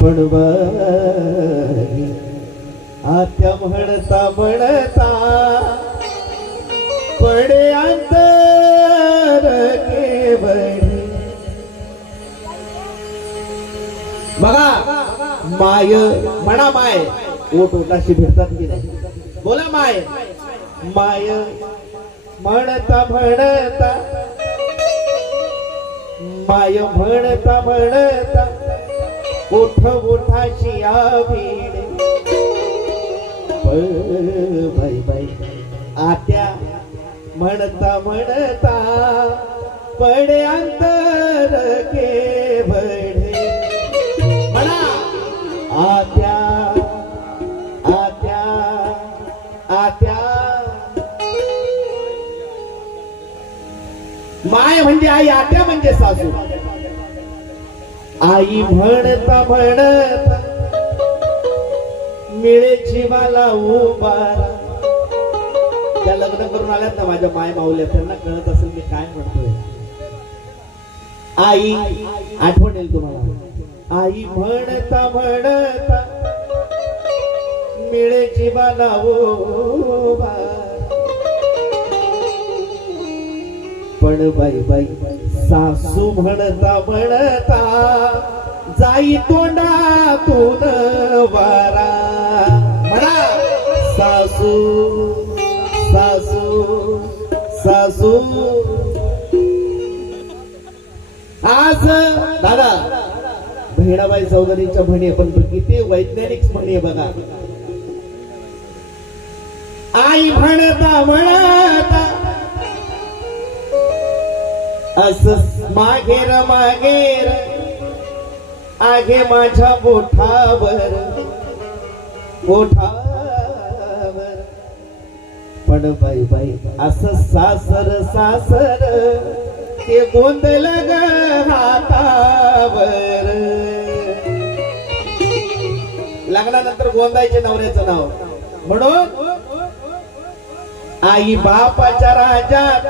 पण बाई आत्या म्हणता म्हणता पडे अंतर केवढे. बघा माय म्हणा माय ओट ओटाशी भेटतात की नाही. बोला माय माय म्हणता म्हणता माय म्हणता म्हणता ओठ ओठाशी आभिडे. बाई बाई आत्या म्हणता म्हणता पडे अंतर केवढे. म्हणा आत्या आत्या आत्या. माय म्हणजे आई, आत्या म्हणजे सासू. आई म्हणता म्हणता मिळे जीवाला उभार. त्या लग्न करून आल्यात ना माझ्या माय माऊल्या, त्यांना कळत असेल मी काय म्हणतोय. आई आठवण येईल तुम्हाला. आई म्हणता म्हणता मिळे जीवाला उभार. पण बाई बाई सासू म्हणता म्हणता जाई तोंडातून वारा. म्हणा सासू सासू सासू. आज दादा बहिणाबाई चौधरीच्या म्हणी पण किती वैज्ञानिक म्हणी बघा. आई म्हणता म्हणता असं मागेर मागेर आगे माझ्या बोठावर बोठावर. पण बाई बाई असं सासर सासर ते गोंधळ ग हातावर. लग्नानंतर गोंदायचे नवऱ्याचं नाव म्हणून आई बापाच्या राज्यात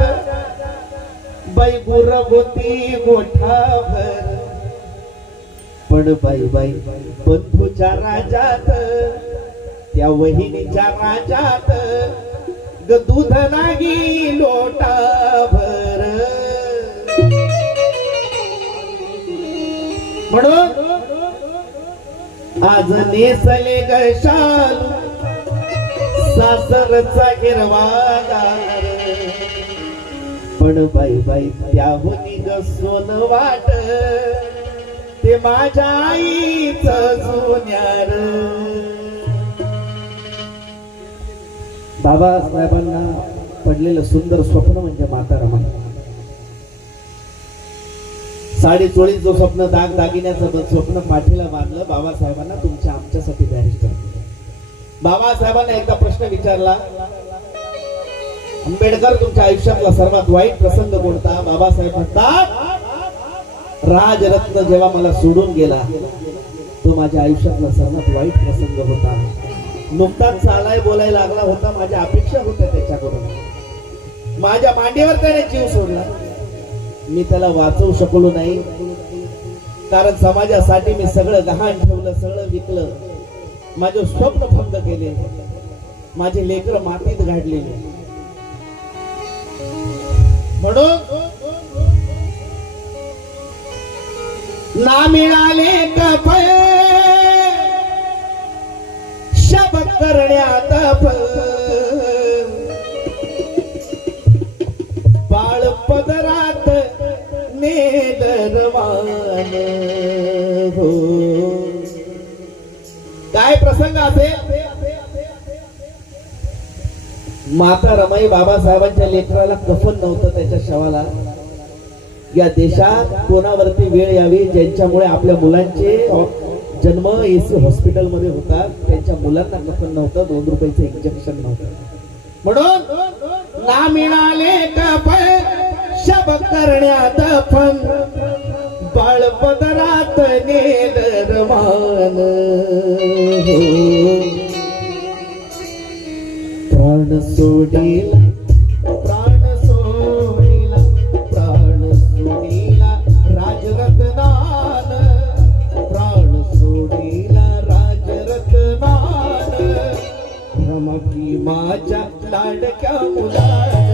बाई गुरगोती गोठावर. पण बाई बाई बंधूच्या राजात त्या वहिनीच्या राजात ग दूध नाही लोटाभर. म्हणून आज नेसले ग शालू सासरचा हिरवागार. पण बाई बाई त्याहुनी ग सोन वाट ते माझ्या आईच जुन्यार. बाबासाहेबांना पडलेलं सुंदर स्वप्न म्हणजे माता रमाई. साडी चोळीचं स्वप्न, दाग दागिन्याचं स्वप्न पाठीला बांधलं बाबासाहेबांना तुमच्या आमच्यासाठी बॅरिस्टर. बाबासाहेबांना एकदा प्रश्न विचारला, आंबेडकर तुमच्या आयुष्यातला सर्वात वाईट प्रसंग कोणता? बाबासाहेब म्हणतात राजरत्न जेव्हा मला सोडून गेला तो माझ्या आयुष्यातला सर्वात वाईट प्रसंग होता. नुकताच चालाय बोलायला लागला होता, माझ्या अपेक्षा होत्या त्याच्याकडून. माझ्या मांडीवर त्याने जीव सोडला. मी त्याला वाचवू शकलो नाही, कारण समाजासाठी मी सगळं गहाण ठेवलं, सगळं विकलं, माझे स्वप्न भंग केले, माझे लेकरं मातीत गाडलेले. म्हणून ना मिळाले कफळ शब्द करण्यात बाळ पदरात नेदरवान हो. काय प्रसंग असेल? माता रमाई बाबासाहेबांच्या लेकराला कफन नव्हतं त्याच्या शवाला. या देशात कोणावरती वेळ यावी ज्यांच्यामुळे आपल्या मुलांचे जन्म एसी हॉस्पिटल मध्ये होतात, त्यांच्या मुलांना कफन नव्हतं, 2 रुपयाचं इंजेक्शन नव्हतं. म्हणून ना मिळाले कफन शब्द करण्यात फन बाळ पदरात नेदरवान हो. प्राण सोडीला प्राण सोडीला प्राण सोडीला राजरत्नान प्राण सोडीला माझ्या लाडक्या मुलाला